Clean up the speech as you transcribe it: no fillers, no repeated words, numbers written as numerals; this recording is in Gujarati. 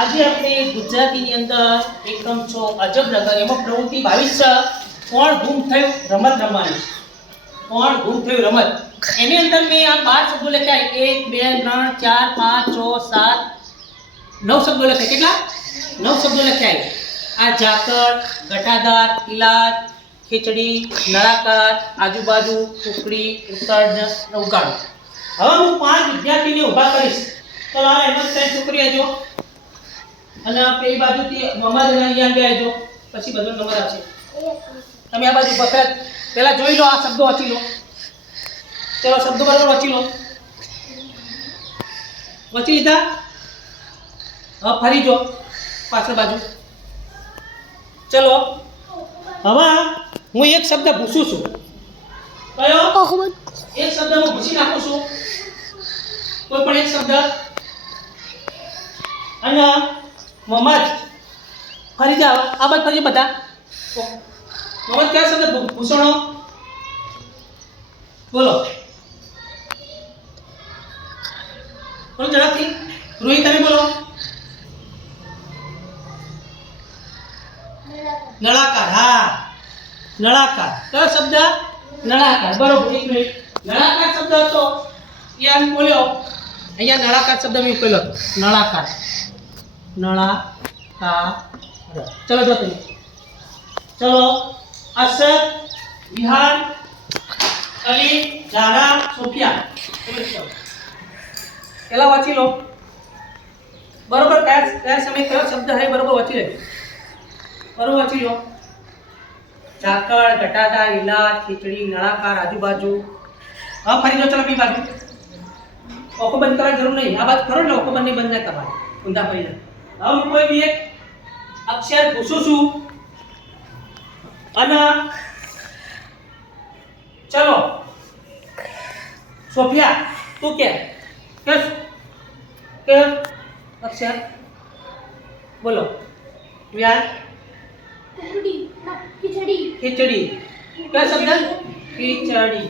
આજે આપણે ગુજરાતીની અંદર એકમ છો અજબ નગર એમાં પ્રવૃત્તિ 22 કોણ ગુમ થયું રમત રમવાની. કોણ ગુમ થયું રમત એની અંદર મેં આ 12 શબ્દો લખ્યા 1 2 3 4 5 6 7 9 શબ્દો લખ્યા. કેટલા? 9 શબ્દો લખ્યા. આ ઝાકળ, ઘટાદાર, ઇલાજ, ખીચડી, નળાકાર, આજુબાજુ, ટુકડી, ઉત્તર, ઉગાડો. હવે હું 5 વિદ્યાર્થીને ઊભા કરીશ. તો આ એમાં 3 છોકરીઓ જો અને પેલી બાજુથી મમ્મા જણા અહીંયા બે આવજો. પછી બધો નંબર આવશે. તમે આ બાજુ પકડ પહેલા જોઈ લો, આ શબ્દો વાંચી લો. ચલો શબ્દો બરાબર વાંચી લો. વાંચી લીધા? હવે ફરી જો પાછળ બાજુ. ચલો હવે હું એક શબ્દ ભૂસું છું. કયો? એક શબ્દ હું ભૂસી નાખું છું. કોઈ પણ એક શબ્દ અને મોહમ્મદ ફરી જાવ. આ બાજુ ફરી બધા. મોહમ્મદ કયા શબ્દ ભૂષણો બોલો? બોલો ઝડપથી. રોહિત તમે બોલો. નળાકાર. હા નળાકાર. કયો શબ્દ? નળાકાર. બરોબર. એક મિનિટ. નળાકાર શબ્દ હતો એ આમ બોલ્યો. અહીંયા નળાકાર શબ્દ મેં બોલ્યો. નળાકાર. નળાકાર. ચલો જો તમે. ચલો અસદ, વિહાન, અલી, ઝારા, સોફિયા. પેલા વાંચી લો. બરોબર. કયા સમય કયો શબ્દ હે બરોબર વાંચી લેજો. બરોબર વાંચી લો. ઝાકળ, ઘટાદાર, ઇલાજ, ખીચડી, નળાકાર, આજુબાજુ. હવે ફરી જો. ચલો બી બાજુ. ઓકો બંધ કરવાની જરૂર નહીં. આ બાજુ ખરો ને ઓકો બંધ નહીં કરવાની. ઊંધા પડી જાય. હવે હું કોઈ બી એક અક્ષર પૂછું છું અને ચલો સોફિયા તું કે અક્ષર બોલો. વ્યાર. ખીચડી. ખીચડી. કયો શબ્દ? ખીચડી.